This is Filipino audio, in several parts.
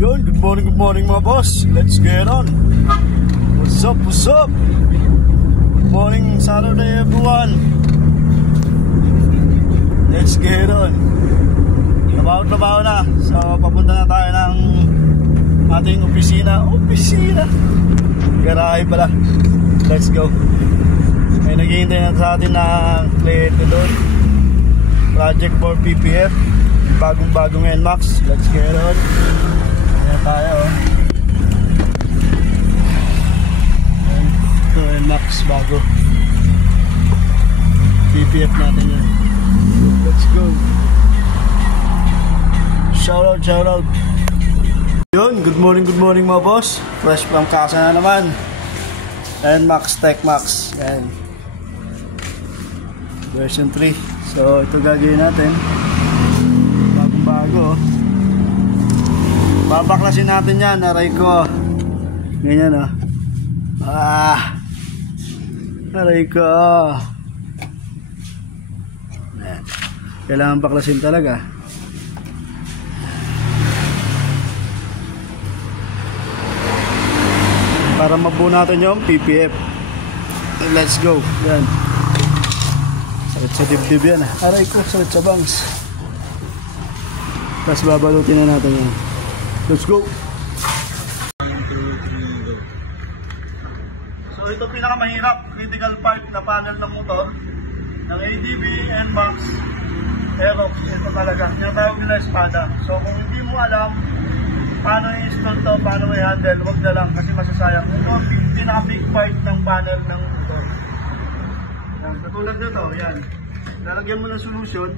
Yun, good morning mga boss. Let's get on. What's up, what's up? Good morning Saturday everyone. Let's get on. Trabaho na. So papunta na tayo ng ating opisina. Garahe pala. Let's go. May naghihintay na sa atin ng kliyente doon. Project for PPF. Bagong NMAX. Let's get on. Ayan tayo. Ito NMAX bago. PPF natin yan. Let's go. Shout out. Yun, good morning mga boss. Fresh from casa na naman. NMAX TechMax. Ayan. Version 3. So ito gagawin natin. Bago. Babaklasin natin yan. Aray ko. Ganyan o. Aray ko. Ayan. Kailangan baklasin talaga. Para mabuo natin yung PPF. Let's go. Yan. Sakit sa dibdib yan. Aray ko. Sakit sa bangs. Tapos babalutin na natin yan. Let's go. So ito pinakamahirap critical part na panel ng motor ng ADB, NMAX, Aerox. Ito talaga. Yung tawag nila espada. So kung hindi mo alam paano i-install to, paano i-handle, huwag na lang kasi masasayang. Ito pinaka-big part ng panel ng motor. Yan. Katulad nito. Yan. Lalagyan mo ng solution.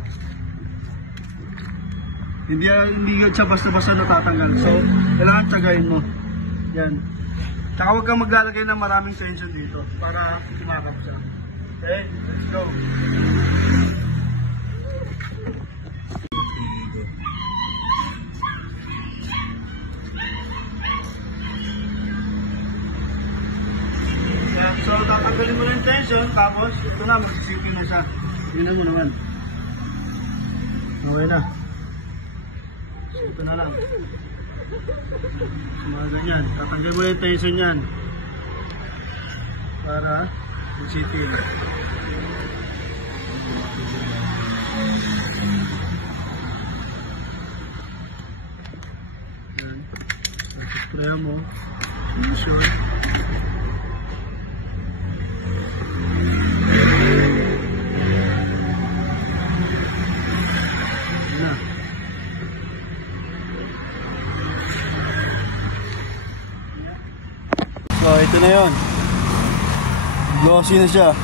Hindi siya basta-basta natatanggal. So, kailangan tsagain mo. Yan. Tsaka huwag kang maglalagay ng maraming tension dito para tumakap siya. Okay, let's go. Yan. So, tatanggalin mo yung tension. Tapos, ito na, magsisipin na siya. Tingnan mo naman. Okay na. Ito na lang. Mga ganyan. Tatanggal mo yung tension yan. Para isipin. Yan. Spray mo. Tension. So ito na yun. Glossy na siya.